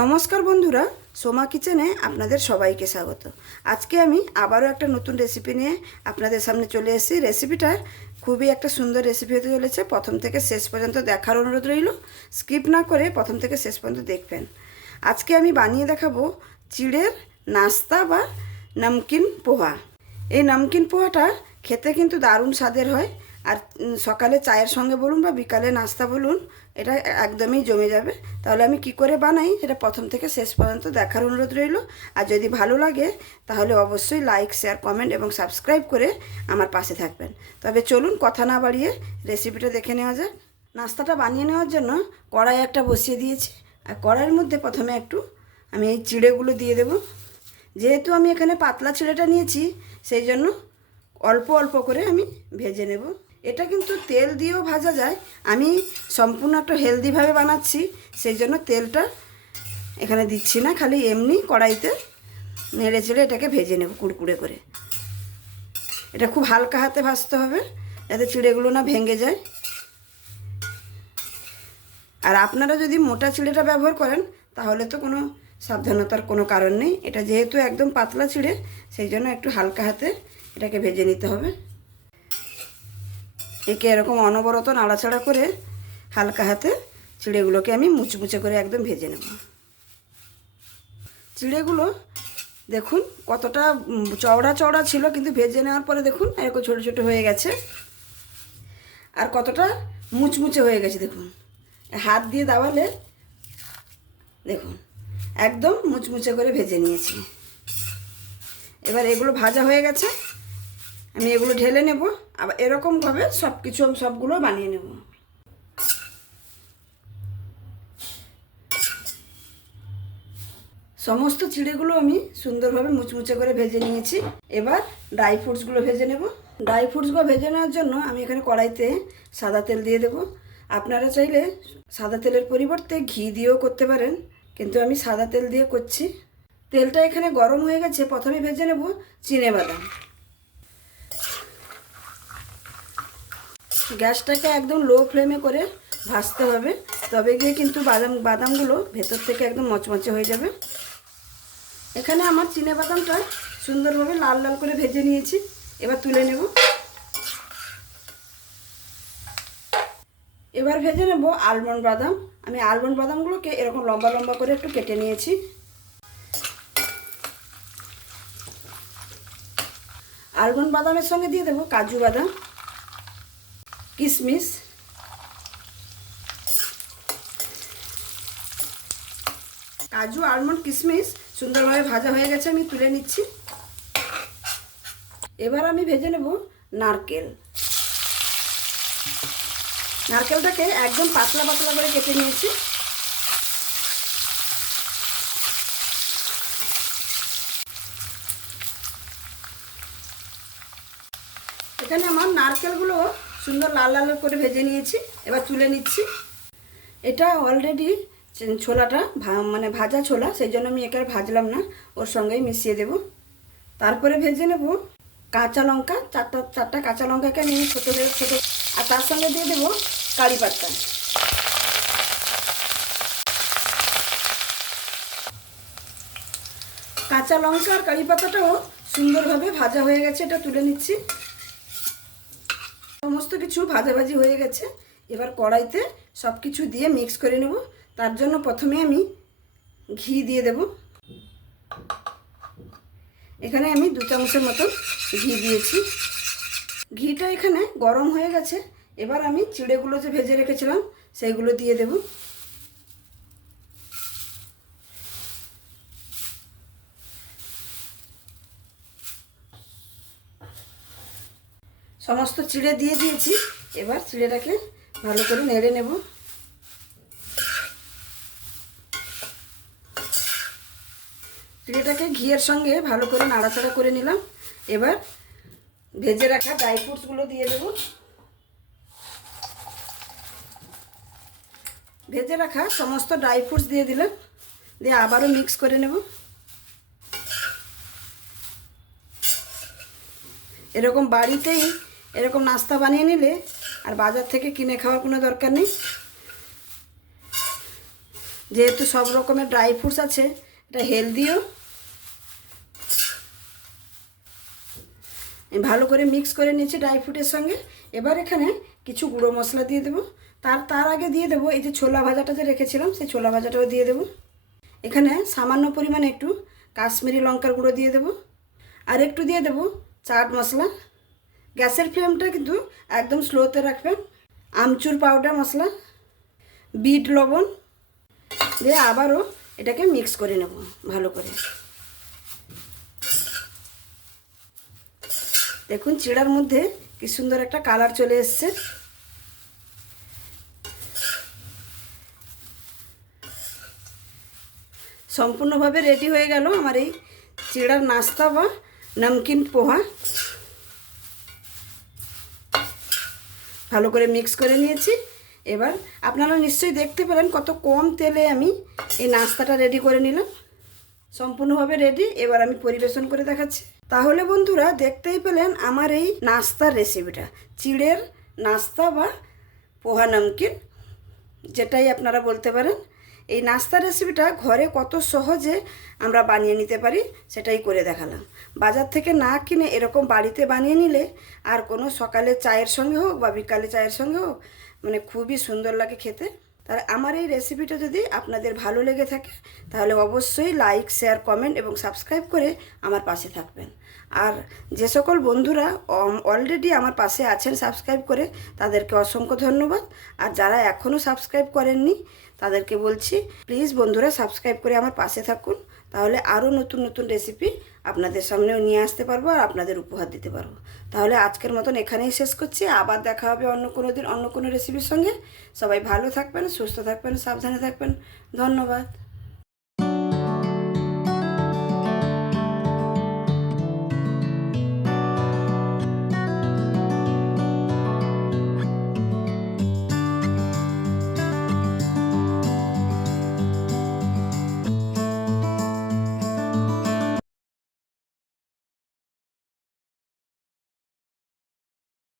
নমস্কার বন্ধুরা, সোমা কিচেনে আপনাদের সবাইকে স্বাগত। আজকে আমি আবারও একটা নতুন রেসিপি নিয়ে আপনাদের সামনে চলে এসেছি। রেসিপিটা খুবই একটা সুন্দর রেসিপি হতে চলেছে। প্রথম থেকে শেষ পর্যন্ত দেখার অনুরোধ রইল। স্কিপ না করে প্রথম থেকে শেষ পর্যন্ত দেখবেন। আজকে আমি বানিয়ে দেখাবো চিড়ের নাস্তা বা নমকিন পোহা। এই নমকিন পোহাটা খেতে কিন্তু দারুণ স্বাদের হয়। আর সকালে চায়ের সঙ্গে বলুন বা বিকালে নাস্তা বলুন, এটা একদমই জমে যাবে। তাহলে আমি কি করে বানাই সেটা প্রথম থেকে শেষ পর্যন্ত দেখার অনুরোধ রইল। আর যদি ভালো লাগে তাহলে অবশ্যই লাইক, শেয়ার, কমেন্ট এবং সাবস্ক্রাইব করে আমার পাশে থাকবেন। তবে চলুন কথা না বাড়িয়ে রেসিপিটা দেখে নেওয়া যাক। নাস্তাটা বানিয়ে নেওয়ার জন্য কড়াই একটা বসিয়ে দিয়েছি। আর কড়াইয়ের মধ্যে প্রথমে একটু আমি এই চিড়েগুলো দিয়ে দেব। যেহেতু আমি এখানে পাতলা চিড়েটা নিয়েছি, সেই জন্য অল্প অল্প করে আমি ভেজে নেব। এটা কিন্তু তেল দিয়েও ভাজা যায়। আমি সম্পূর্ণ একটা হেলদিভাবে বানাচ্ছি, সেই জন্য তেলটা এখানে দিচ্ছি না। খালি এমনি কড়াইতে নেড়ে চেড়ে এটাকে ভেজে নেব কুড়কুড়ে করে। এটা খুব হালকা হাতে ভাজতে হবে যাতে চিড়েগুলো না ভেঙে যায়। আর আপনারা যদি মোটা চিড়েটা ব্যবহার করেন তাহলে তো কোনো সাবধানতার কোনো কারণ নেই। এটা যেহেতু একদম পাতলা চিড়ে, সেই জন্য একটু হালকা হাতে এটাকে ভেজে নিতে হবে। একে এরকম অনবরত নাড়াচাড়া করে হালকা হাতে চিড়েগুলোকে আমি মুচমুচে করে একদম ভেজে নেব। চিড়েগুলো দেখুন কতটা চওড়া চওড়া ছিল, কিন্তু ভেজে নেওয়ার পরে দেখুন এরকম ছোটো ছোটো হয়ে গেছে। আর কতটা মুচমুচে হয়ে গেছে দেখুন। হাত দিয়ে দাবালে দেখুন একদম মুচমুচে করে ভেজে নিয়েছি। এবার এগুলো ভাজা হয়ে গেছে, আমি এগুলো ঢেলে নেব। আবার এরকমভাবে সবগুলো বানিয়ে নেব। সমস্ত চিড়েগুলো আমি সুন্দরভাবে মুচমুচে করে ভেজে নিয়েছি। এবার ড্রাই ফ্রুটসগুলো ভেজে নেব। ড্রাই ফ্রুটসগুলো ভেজে নেওয়ার জন্য আমি এখানে কড়াইতে সাদা তেল দিয়ে দেব। আপনারা চাইলে সাদা তেলের পরিবর্তে ঘি দিয়েও করতে পারেন, কিন্তু আমি সাদা তেল দিয়ে করছি। তেলটা এখানে গরম হয়ে গেছে। প্রথমে ভেজে নেব চিনেবাদাম। গ্যাসটাকে একদম লো ফ্লেমে করে ভাজতে হবে, তবে গিয়ে কিন্তু বাদামগুলো ভেতর থেকে একদম মচমচে হয়ে যাবে। এখানে আমার চিনেবাদামটা সুন্দরভাবে লাল লাল করে ভেজে নিয়েছি। এবার তুলে নেব। এবার ভেজে নেব আলমন্ড বাদাম। আমি আলমন্ড বাদামগুলোকে এরকম লম্বা লম্বা করে একটু কেটে নিয়েছি। আলমন্ড বাদামের সঙ্গে দিয়ে দেবো কাজু বাদাম, কিশমিশ, কাজু, আলমন্ড, কিশমিশ সুন্দরভাবে ভাজা হয়ে গেছে, আমি তুলে নিচ্ছি। এবার আমি ভেজে নেব নারকেল। নারকেলটাকে একদম পাতলা পাতলা করে কেটে নিয়েছি। এখানে আমার নারকেলগুলো সুন্দর লাল লাল করে ভেজে নিয়েছি। এবার তুলে নিচ্ছি। এটা অলরেডি ছোলাটা মানে ভাজা ছোলা, সেই জন্য আমি একে আর ভাজলাম না, ওর সঙ্গেই মিশিয়ে দেব। তারপরে ভেজে নেব কাঁচা লঙ্কা। চারটা কাঁচা লঙ্কাকে আমি ছোটো ছোটো, আর তার সঙ্গে দিয়ে দেবো কারি পাতা। কাঁচা লঙ্কা আর কারি পাতাটাও সুন্দরভাবে ভাজা হয়ে গেছে, এটা তুলে নিচ্ছি। সমস্ত কিছু ভাজাভাজি হয়ে গেছে। এবার কড়াইতে সব কিছু দিয়ে মিক্স করে নেব। তার জন্য প্রথমে আমি ঘি দিয়ে দেব। এখানে আমি 2 চামচের মতো ঘি দিয়েছি। ঘিটা এখানে গরম হয়ে গেছে। এবার আমি চিড়েগুলো যে ভেজে রেখেছিলাম সেইগুলো দিয়ে দেব। সমস্ত চিড়ে দিয়ে দিয়েছি। এবার চিড়েটাকে ভালো করে নেড়ে নেব। চিড়েটাকে ঘিয়ের সঙ্গে ভালো করে নাড়াচাড়া করে নিলাম। এবার ভেজে রাখা ড্রাই ফ্রুটসগুলো দিয়ে দেব। ভেজে রাখা সমস্ত ড্রাই ফ্রুটস দিয়ে দিলাম, দিয়ে আবারও মিক্স করে নেব। এরকম বাড়িতেই এরকম নাস্তা বানিয়ে নিলে আর বাজার থেকে কিনে খাওয়ার কোনো দরকার নেই। যেহেতু সব রকমের ড্রাই ফ্রুটস আছে, এটা হেলদিও। ভালো করে মিক্স করে নিয়েছি ড্রাই ফ্রুটের সঙ্গে। এবার এখানে কিছু গুঁড়ো মশলা দিয়ে দেবো। তার আগে দিয়ে দেবো এই যে ছোলা ভাজাটা যে রেখেছিলাম, সেই ছোলা ভাজাটাও দিয়ে দেবো। এখানে সামান্য পরিমাণে একটু কাশ্মীরি লঙ্কার গুঁড়ো দিয়ে দেবো, আর একটু দিয়ে দেবো চাট মশলা। গ্যাসের ফ্লেমটা কিন্তু একদম স্লোতে রাখবেন। আমচুর পাউডার মশলা, বিট লবণ দিয়ে আবারও এটাকে মিক্স করে নেব ভালো করে। দেখুন চিড়ার মধ্যে কি সুন্দর একটা কালার চলে এসছে। সম্পূর্ণভাবে রেডি হয়ে গেল আমার এই চিড়ার নাস্তা বা নমকিন পোহা। ভালো করে মিক্স করে নিয়েছি। এবার আপনারা নিশ্চয়ই দেখতে পেলেন কত কম তেলে আমি এই নাস্তাটা রেডি করে নিলাম। সম্পূর্ণভাবে রেডি। এবার আমি পরিবেশন করে দেখাচ্ছি। তাহলে বন্ধুরা দেখতেই পেলেন আমার এই নাস্তার রেসিপিটা, চিড়ের নাস্তা বা পোহা নমকিন, যেটাই আপনারা বলতে পারেন। এই নাস্তার রেসিপিটা ঘরে কত সহজে আমরা বানিয়ে নিতে পারি সেটাই করে দেখালাম। বাজার থেকে না কিনে এরকম বাড়িতে বানিয়ে নিলে আর কোনো সকালে চায়ের সঙ্গে হোক বা বিকালে চায়ের সঙ্গে হোক, মানে খুবই সুন্দর লাগে খেতে। তাহলে আমার এই রেসিপিটা যদি আপনাদের ভালো লেগে থাকে তাহলে অবশ্যই লাইক, শেয়ার, কমেন্ট এবং সাবস্ক্রাইব করে আমার পাশে থাকবেন। আর যে সকল বন্ধুরা অলরেডি আমার পাশে আছেন সাবস্ক্রাইব করে, তাদেরকে অসংখ্য ধন্যবাদ। আর যারা এখনও সাবস্ক্রাইব করেননি তাদেরকে বলছি প্লিজ বন্ধুরা সাবস্ক্রাইব করে আমার পাশে থাকুন। তাহলে আরও নতুন নতুন রেসিপি আপনাদের সামনেও নিয়ে আসতে পারবো আর আপনাদের উপহার দিতে পারবো। তাহলে আজকের মতন এখানেই শেষ করছি। আবার দেখা হবে অন্য কোনো দিন অন্য কোনো রেসিপির সঙ্গে। সবাই ভালো থাকবেন, সুস্থ থাকবেন, সাবধানে থাকবেন। ধন্যবাদ।